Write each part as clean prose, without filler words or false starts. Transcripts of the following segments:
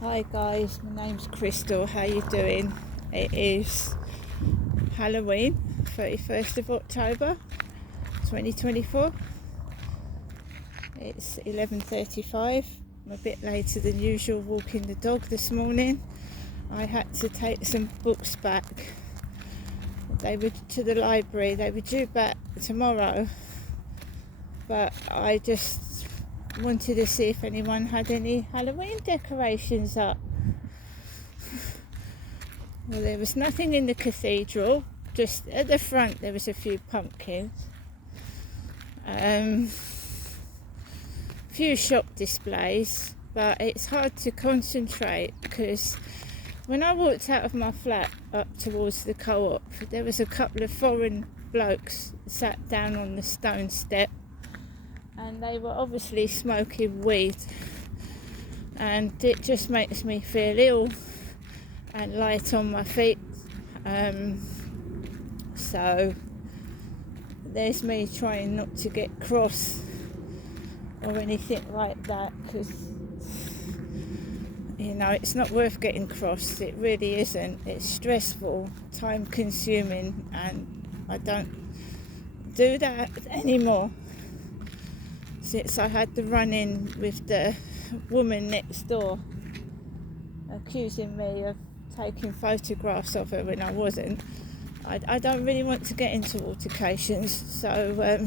Hi guys, my name's Crystal. How you doing? It is Halloween, 31st of October 2024. It's 11:35. I'm a bit later than usual walking the dog this morning. I had to take some books back. They were to the library. They were due back tomorrow, but I just wanted to see if anyone had any Halloween decorations up. Well, there was nothing in the cathedral. Just at the front there was a few pumpkins. Few shop displays, but it's hard to concentrate because when I walked out of my flat up towards the co-op, there was a couple of foreign blokes sat down on the stone step, and they were obviously smoking weed, and it just makes me feel ill and light on my feet. So there's me trying not to get cross or anything like that, because it's not worth getting cross. It really isn't. It's stressful, time consuming, and I don't do that anymore since I had the run-in with the woman next door accusing me of taking photographs of her when I wasn't. I don't really want to get into altercations, so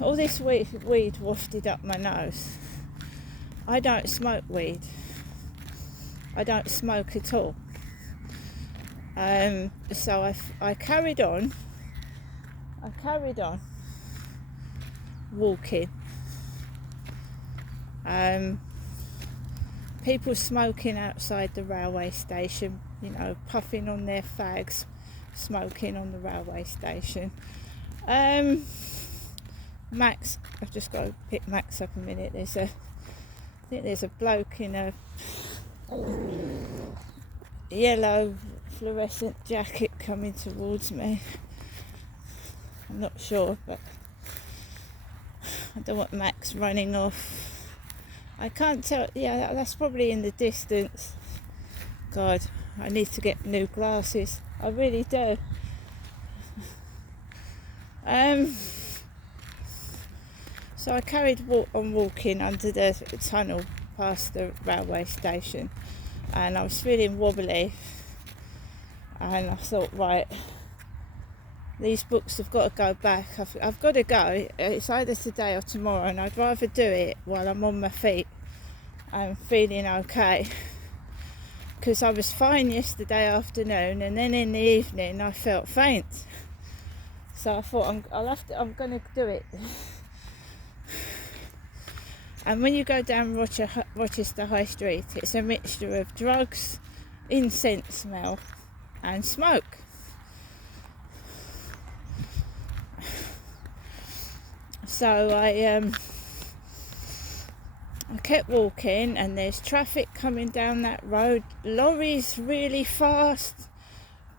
all this weed wafted up my nose. I don't smoke weed. I don't smoke at all. So I carried on walking. People smoking outside the railway station, puffing on their fags, smoking on the railway station. Max, I've just got to pick Max up a minute. I think there's a bloke in a yellow fluorescent jacket coming towards me. I'm not sure, but I don't want Max running off. I can't tell. Yeah, that's probably in the distance. God, I need to get new glasses. I really do. So I carried on walking under the tunnel past the railway station, and I was feeling wobbly, and I thought, right, these books have got to go back. I've got to go. It's either today or tomorrow, and I'd rather do it while I'm on my feet and feeling okay, because I was fine yesterday afternoon, and then in the evening I felt faint. So I thought I'm going to do it. And when you go down Rochester High Street, it's a mixture of drugs, incense smell, and smoke. So I kept walking, and there's traffic coming down that road. Lorries really fast,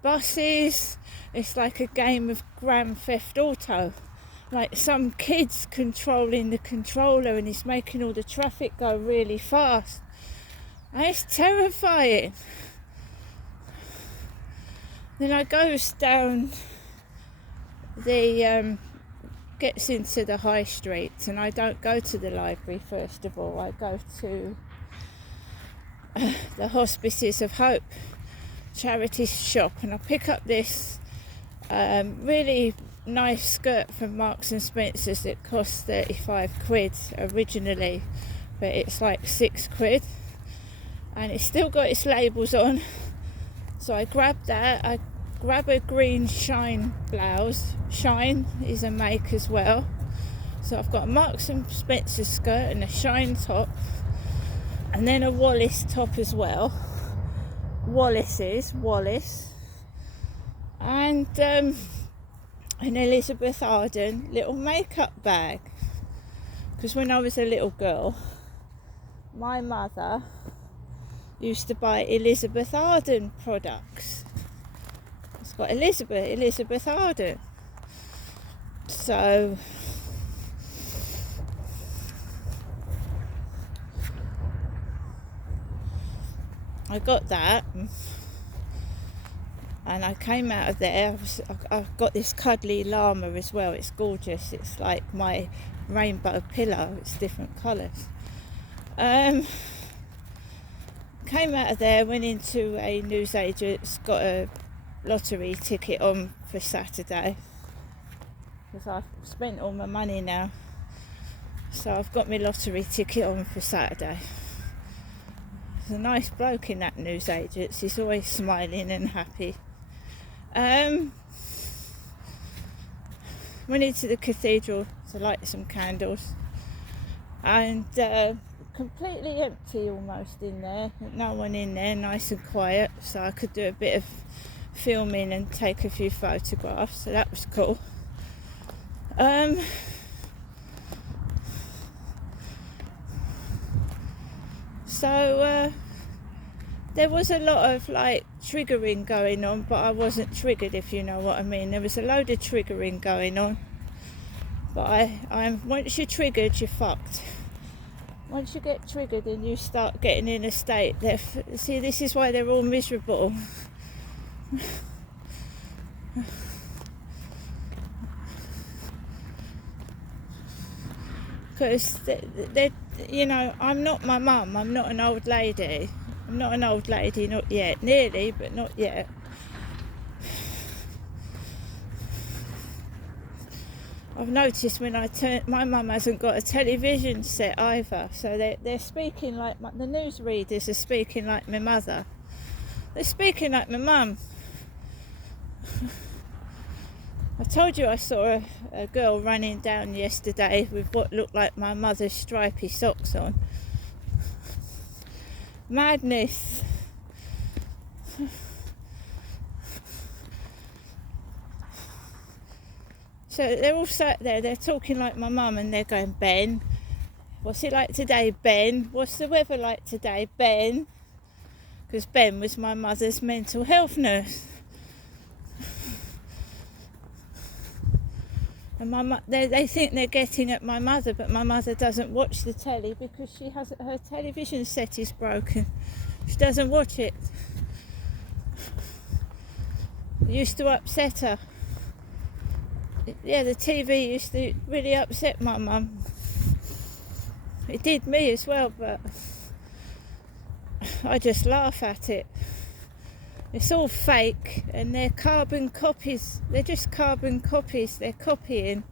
buses. It's like a game of Grand Theft Auto. Like some kid's controlling the controller, and he's making all the traffic go really fast. And it's terrifying. Then I goes down gets into the high street, and I don't go to the library first of all. I go to the Hospices of Hope charity shop, and I pick up this really nice skirt from Marks and Spencer's. It cost 35 quid originally, but it's like 6 quid, and it's still got its labels on. So I grabbed that. I grab a green Shine blouse. Shine is a make as well. So I've got a Marks and Spencer skirt and a Shine top, and then a Wallace top as well. Wallace, and an Elizabeth Arden little makeup bag, because when I was a little girl, my mother used to buy Elizabeth Arden products. It's got Elizabeth Arden. So I got that, and I came out of there. I've got this cuddly llama as well. It's gorgeous. It's like my rainbow pillow. It's different colours. Came out of there, went into a newsagent's, got a lottery ticket on for Saturday, because I've spent all my money now. So I've got my lottery ticket on for Saturday. There's a nice bloke in that newsagent's. He's always smiling and happy. Went into the cathedral to light some candles, and completely empty almost in there. No one in there, nice and quiet, so I could do a bit of filming and take a few photographs, so that was cool. So there was a lot of like triggering going on, but I wasn't triggered, if you know what I mean. There was a load of triggering going on, but I'm once you're triggered, you're fucked. Once you get triggered and you start getting in a state, see, this is why they're all miserable. Because they, you know, I'm not my mum. I'm not an old lady. I'm not an old lady, not yet. Nearly, but not yet. I've noticed when I turn, my mum hasn't got a television set either, so they're speaking like the newsreaders are speaking like my mother. They're speaking like my mum. I told you I saw a girl running down yesterday with what looked like my mother's stripy socks on. Madness. So they're all sat there, they're talking like my mum, and they're going, Ben, what's it like today, Ben? What's the weather like today, Ben? Because Ben was my mother's mental health nurse. And they think they're getting at my mother, but my mother doesn't watch the telly because her television set is broken. She doesn't watch it. It used to upset her. Yeah, the TV used to really upset my mum. It did me as well, but I just laugh at it. It's all fake, and they're carbon copies. They're just carbon copies. They're copying.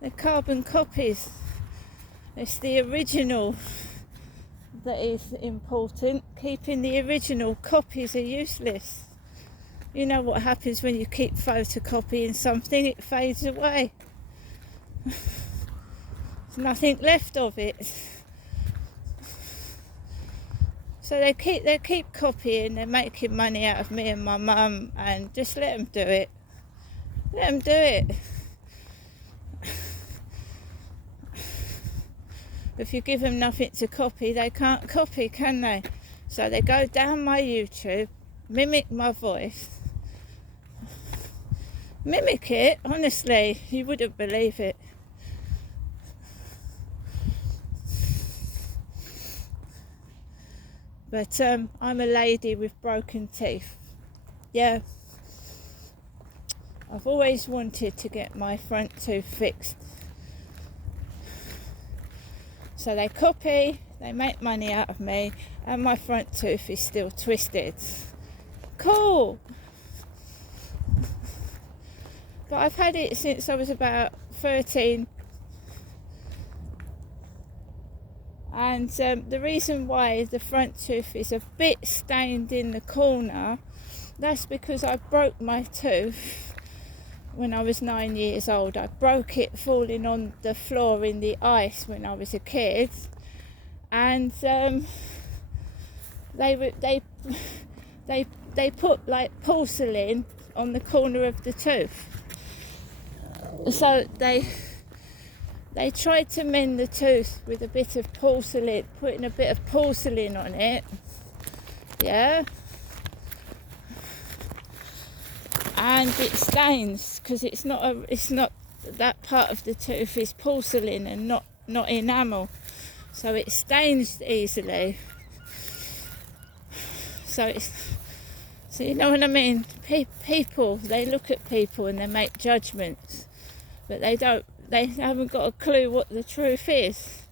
They're carbon copies. It's the original that is important. Keeping the original. Copies are useless. You know what happens when you keep photocopying something? It fades away. There's nothing left of it. So they keep copying. They're making money out of me and my mum, and just let them do it. Let them do it. If you give them nothing to copy, they can't copy, can they? So they go down my YouTube, mimic my voice. Mimic it, honestly, you wouldn't believe it. But I'm a lady with broken teeth. Yeah. I've always wanted to get my front tooth fixed. So they copy, they make money out of me, and my front tooth is still twisted. Cool. But I've had it since I was about 13. And the reason why the front tooth is a bit stained in the corner, that's because I broke my tooth when I was 9 years old. I broke it falling on the floor in the ice when I was a kid, and they put like porcelain on the corner of the tooth. So they tried to mend the tooth with a bit of porcelain, putting a bit of porcelain on it. Yeah. And it stains because it's not that part of the tooth is porcelain and not enamel, so it stains easily. So you know what I mean? People, they look at people and they make judgments, but they haven't got a clue what the truth is.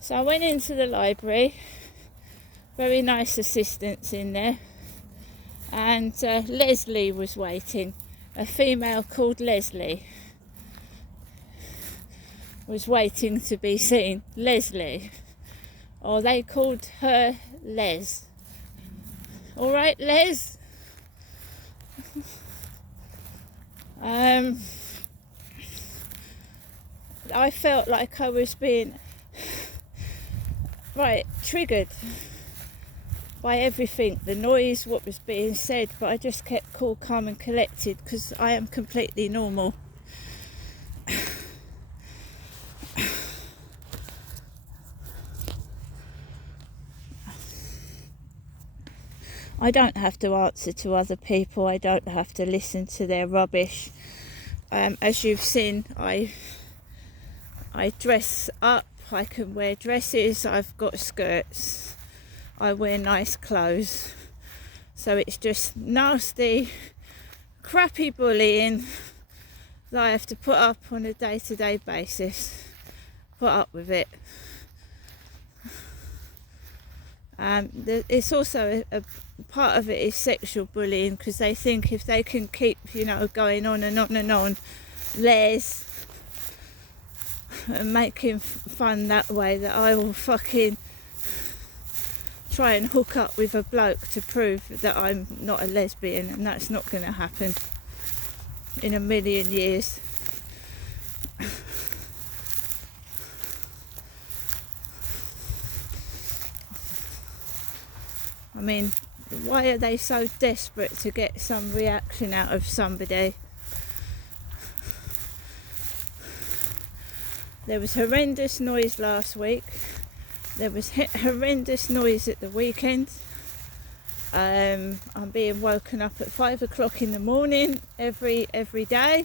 So I went into the library, very nice assistants in there, and Leslie was waiting. A female called Leslie was waiting to be seen. Leslie. Or they called her Les. All right, Les? I felt like I was being triggered by everything, the noise, what was being said, but I just kept cool, calm and collected because I am completely normal. I don't have to answer to other people. I don't have to listen to their rubbish. As you've seen, I dress up. I can wear dresses. I've got skirts. I wear nice clothes. So it's just nasty, crappy bullying that I have to put up on a day-to-day basis. Put up with it. It's also a part of it is sexual bullying, because they think if they can keep, going on and on and on, Les, and making fun that way, that I will fucking try and hook up with a bloke to prove that I'm not a lesbian, and that's not going to happen in a million years. I mean, why are they so desperate to get some reaction out of somebody? There was horrendous noise last week. There was horrendous noise at the weekend. I'm being woken up at 5 o'clock in the morning every day,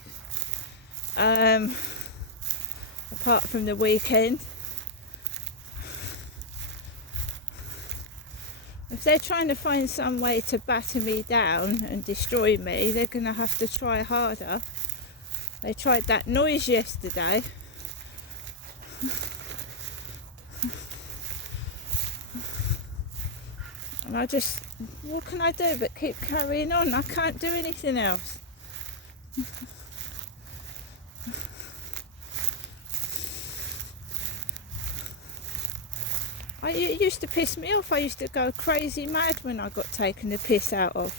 apart from the weekend. If they're trying to find some way to batter me down and destroy me, they're going to have to try harder. They tried that noise yesterday. And what can I do but keep carrying on? I can't do anything else. It used to piss me off. I used to go crazy mad when I got taken the piss out of.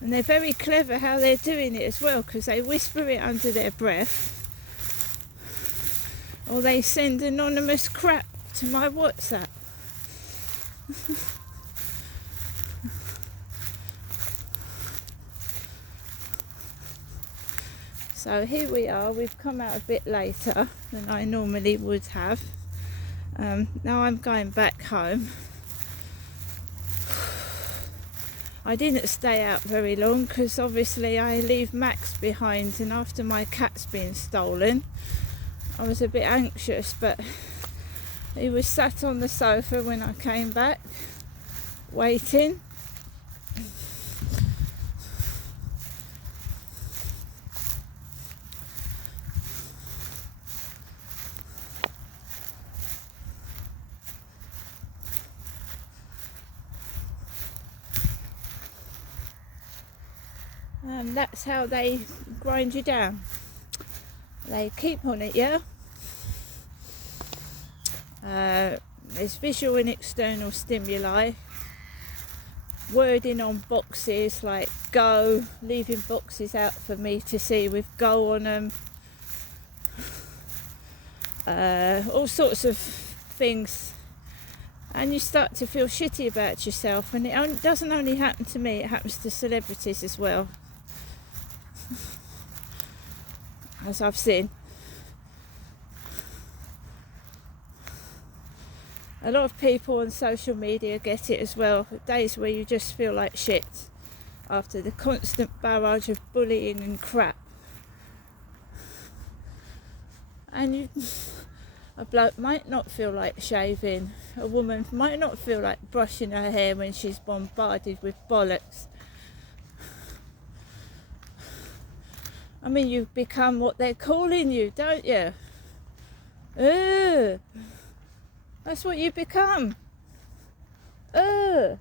And they're very clever how they're doing it as well, because they whisper it under their breath, or they send anonymous crap to my WhatsApp. So here we are. We've come out a bit later than I normally would have. Now I'm going back home. I didn't stay out very long because obviously I leave Max behind, and after my cat's been stolen, I was a bit anxious, but he was sat on the sofa when I came back, waiting. And that's how they grind you down. They keep on it, yeah? There's visual and external stimuli, wording on boxes like go, leaving boxes out for me to see with go on them, all sorts of things, and you start to feel shitty about yourself. And it doesn't only happen to me, it happens to celebrities as well, as I've seen. A lot of people on social media get it as well. Days where you just feel like shit after the constant barrage of bullying and crap. And a bloke might not feel like shaving. A woman might not feel like brushing her hair when she's bombarded with bollocks. I mean, you become what they're calling you, don't you? Ugh. That's what you become. Ugh.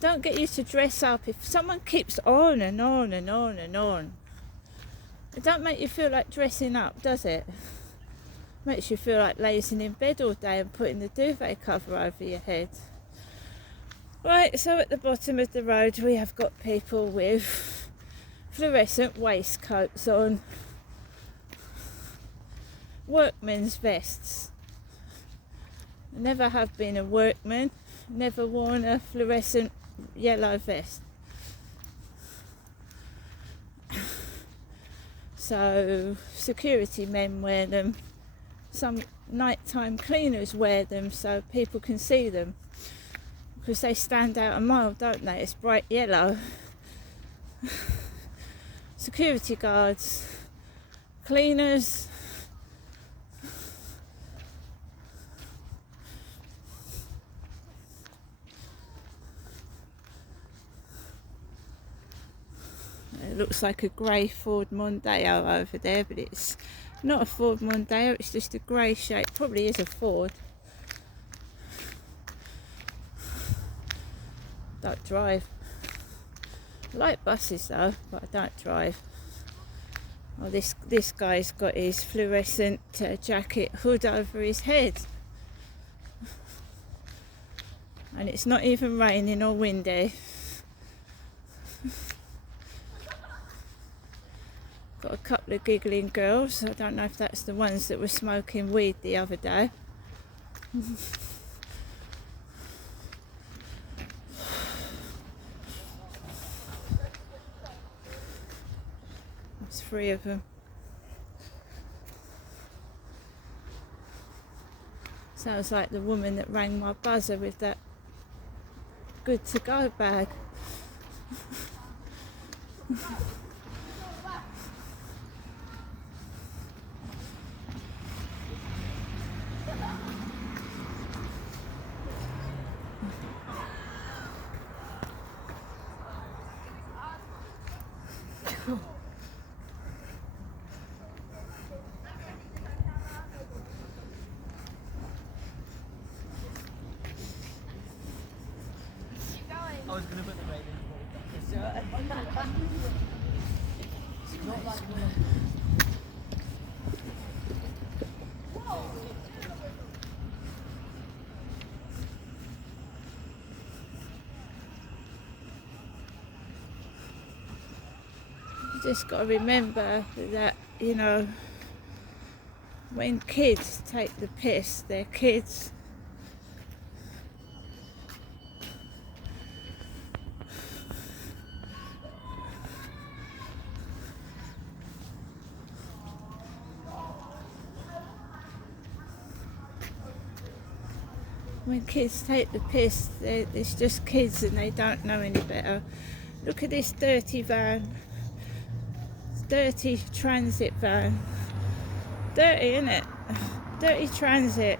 Don't get you to dress up. If someone keeps on and on and on and on, it don't make you feel like dressing up, does it? Makes you feel like lazing in bed all day and putting the duvet cover over your head. Right, so at the bottom of the road we have got people with fluorescent waistcoats on, workmen's vests. I never have been a workman, never worn a fluorescent yellow vest. So security men wear them, some nighttime cleaners wear them so people can see them, because they stand out a mile, don't they? It's bright yellow. Security guards, cleaners, it looks like a grey Ford Mondeo over there, but it's not a Ford Mondeo, it's just a grey shape. Probably is a Ford. Don't drive. I like buses though, but I don't drive. Well, this guy's got his fluorescent jacket hood over his head, and it's not even raining or windy. Got a couple of giggling girls. I don't know if that's the ones that were smoking weed the other day. There's 3 of them. Sounds like the woman that rang my buzzer with that good to go bag. I was going to put the rating for It's not like You just got to remember that, you know, when kids take the piss, they're kids. When kids take the piss, it's just kids and they don't know any better. Look at this dirty van. Dirty transit van. Dirty, isn't it? Dirty transit.